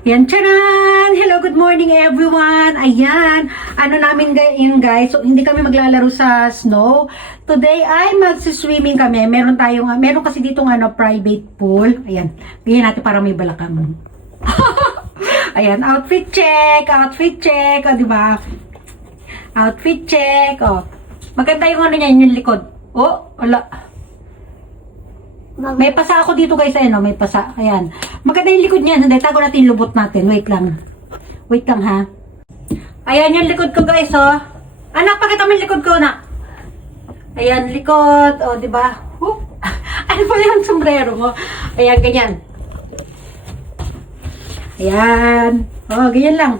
Ayan, charan! Hello, good morning everyone! Ayan, ano namin ngayon guys, so hindi kami maglalaro sa snow. Today ay magsiswimming kami. Meron kasi ditong private pool. Ayan, ganyan natin para may balakang. Ayan, outfit check, o diba? Outfit check, o. Maganda yung yung likod. Oh, wala. May pasa ako dito guys, ayan may pasa. Ayan. Maganda yung likod niyan. Hindi, tago natin yung lubot natin. Wait lang. Wait lang ha. Ayan yung likod ko guys, oh. Anak, pakita mo yung likod ko, nak. Ayan, likod. Oh, di ba? Ano ba yung sombrero mo? Ayan, ganyan. Ayan. Oh, ganyan lang.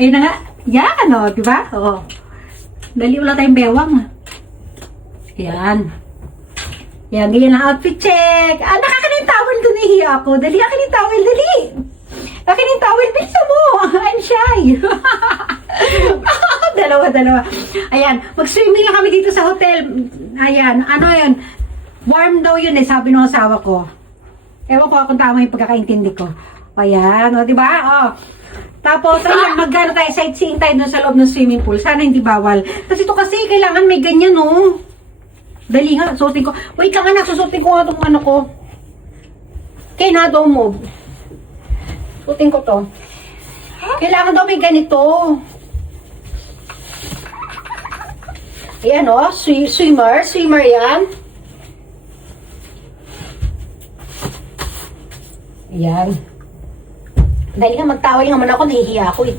Ayan na nga. Yan, oh, di ba? Oh. Dali wala tayong bewang. Ayan. Yan, ganyan ang outfit check. Nakakin yung towel, doon nahihiya ako. Dali, akin yung towel, dali. Akin yung towel, bilisan mo. I'm shy. Dalawa. Ayan, mag-swimming lang kami dito sa hotel. Ayan, yan? Warm daw yun sabi ng asawa ko. Ewan ko kung tama yung pagkakaintindi ko. Ayan, o, diba? O. Tapos, ayan, magano tayo, sightseeing tayo doon sa loob ng swimming pool. Sana hindi bawal. Kasi ito kasi, kailangan may ganyan, no? Dali nga, susutin ko. Wait lang anak, susutin ko nga itong ko. Okay na, don't move. Susutin ko to. Kailangan daw may ganito. Ayan o, swimmer yan. Ayan. Dali nga, magtawal nga man ako, nahihiya ako eh.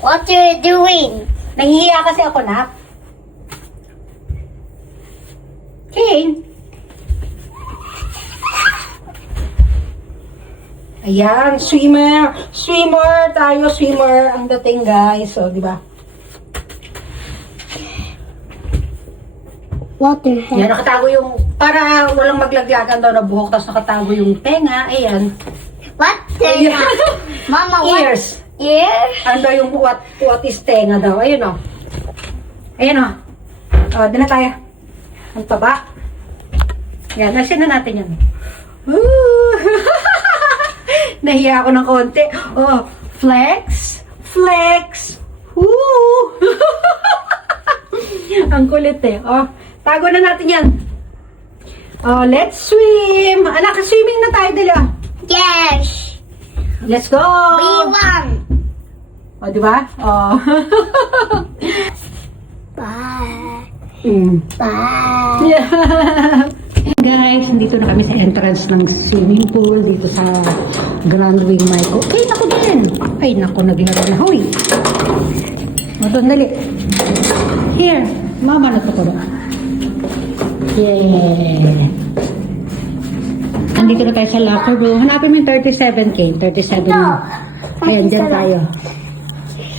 What are you doing? Nahihiya kasi ako, nak. Kane. Ayan, swimmer tayo, swimmer ang dating guys, so di ba? Water. Yan, nakatago yung, para walang maglaglagan daw na buhok, tapos nakatago yung tenga, ayan. What? Tenga? Mama, what? Ears. Ear? Ano yung what is tenga daw, ayun o. Ayan o. Doon na tayo. Ang taba. Yan, nasin na natin yan. Nahiya ako ng konti. Oh, flex. Ang kulit eh. Oh, tago na natin yan. Oh, let's swim. Anak, swimming na tayo dala. Yes. Let's go. We won. Oh, di ba? Oh. Bye. Bye. Bye. Yeah. Guys, nandito na kami sa entrance ng swimming pool dito sa Grand Wing Maico. Ay, naku din! Ay, naku, naglaro na. Hoy! O, doon, dali. Here. Mama na ito ko doon. Yeah! Nandito na tayo sa locker room. Hanapin mo yung 37K. 37. Ayan, dyan tayo.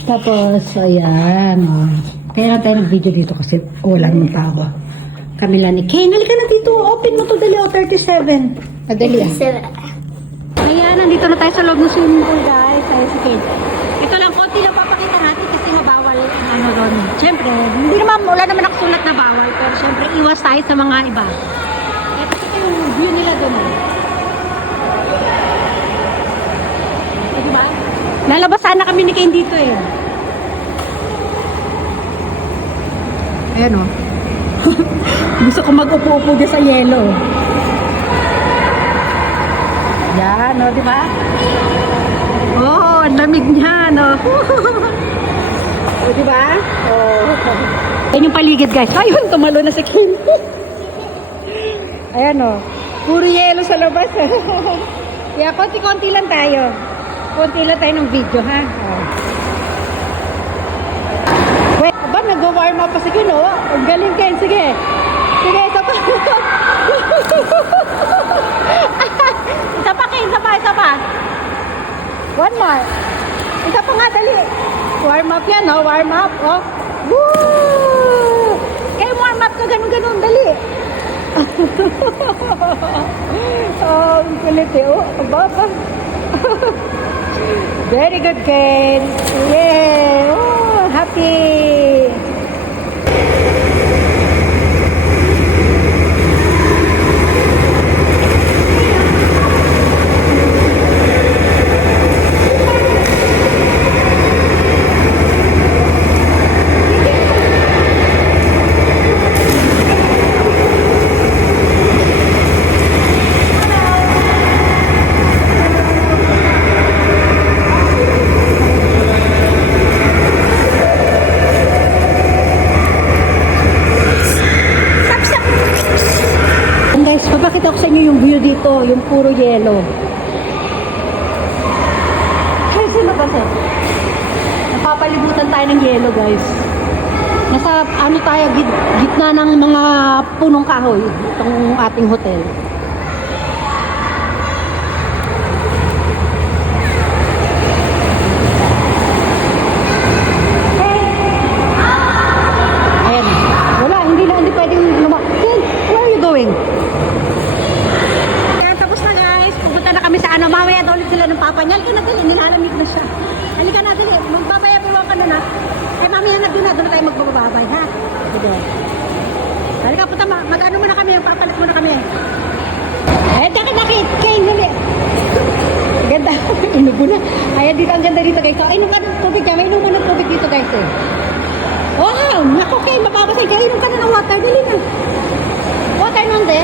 Tapos, ayan. Kaya na tayo ng video dito kasi wala ng tao. Kami lang ni Kane. Halika na dito. Open mo to dali. 37. Madali ah. Ayan, nandito na tayo sa loob ng swimming pool guys. Tayo si Kane. Ito lang, konti lang papakita natin kasi mabawal ang doon. Siyempre, wala naman ako sulat na bawal. Pero siyempre, iwas tayo sa mga iba. Ito yung view nila doon. Diba? Lalabas sana kami ni Kane dito eh. Ayan o. Gusto ko mag-upo-upo dyan sa yelo. Yan, o, di ba? Oh, ang lamig niya, no? O, di ba? Oh. Yan yung paligid, guys. Ayun, tumalo na si Kim. Ayan, o. Puro yelo sa labas. Kaya, konti-konti lang tayo. Konti lang tayo ng video, ha? Oh. Wait, aba, nag-warm up pa si Kim, no? Ang galing, Ken. Sige. Sige, isa pa. Isa pa. One more. Isa pa nga, dali. Warm up yan, no? Warm up, oh. Woo! Kaya warm up ka, ganun-ganun, dali. Oh, ang kulit eh, oh. Aba. Very good, Ken. Yeah. Oh, happy. puro yelo. Ay, sino ba ito? Napapalibutan tayo ng yelo, guys. Nasa ano tayo, gitna ng mga punong kahoy. Itong ating hotel. Ayan. Wala, hindi pwedeng Ken, where are you going? Kaya tapos na guys, pupunta na kami sa ano, mamaya daw ulit sila ng papa niya. Halika na dali, nilalamig na siya. Halika na dali, magbabayabiwan ka na. Eh mamaya na doon na tayo magbababay, ha? Sige. Halika, punta, mag-ano muna kami, papalit muna kami. Eh, nakit, Kane, dali. Ganda, inubo na. Ayan, dito, ang ganda dito guys. So, inom ka ng tubig niya, may inom ka ng tubig dito guys eh. Wow! Naku, Kane, mababasay ka. Inom ka na ng water, dali na. Water nang de.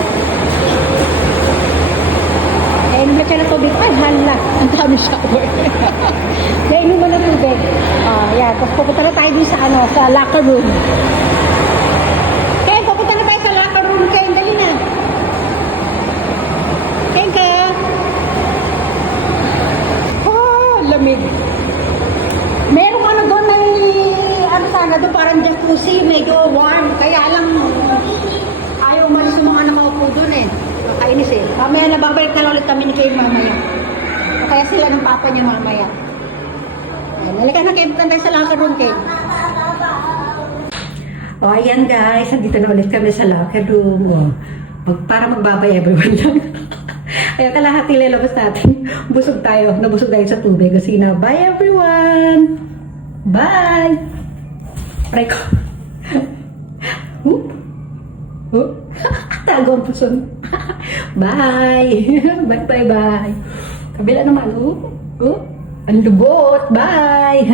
Eh, inom na siya ng tubig. Ay, hala. Ang dami shower. Kaya inom mo ng tubig. Yan. Tapos pupunta na tayo dun sa, ano, sa locker room. Kaya pupunta na tayo sa locker room. Kaya dali na. Kaya ka. Lamig. Merong ano doon na ano sana doon parang jacuzzi. Medyo warm. Kaya lang ayaw umalis yung mga nakaupo doon eh. Nakainis eh. Mamaya nababalik na lang ulit kami ni Kane mamaya. O kaya sila ng papa niya mamaya. Halika na kayo, tayo sa locker room, Kate. O, ayan guys, andito na ulit kami sa locker room. O, para magbabay everyone lang. Ayan, kalahati lalabas natin. Busog tayo. Nabusog tayo sa tubig. Kasi na, bye everyone! Bye! Pray ko. Tago ang puson. Bye! Bye, bye, bye. Kabila naman. Ang lubot. Bye!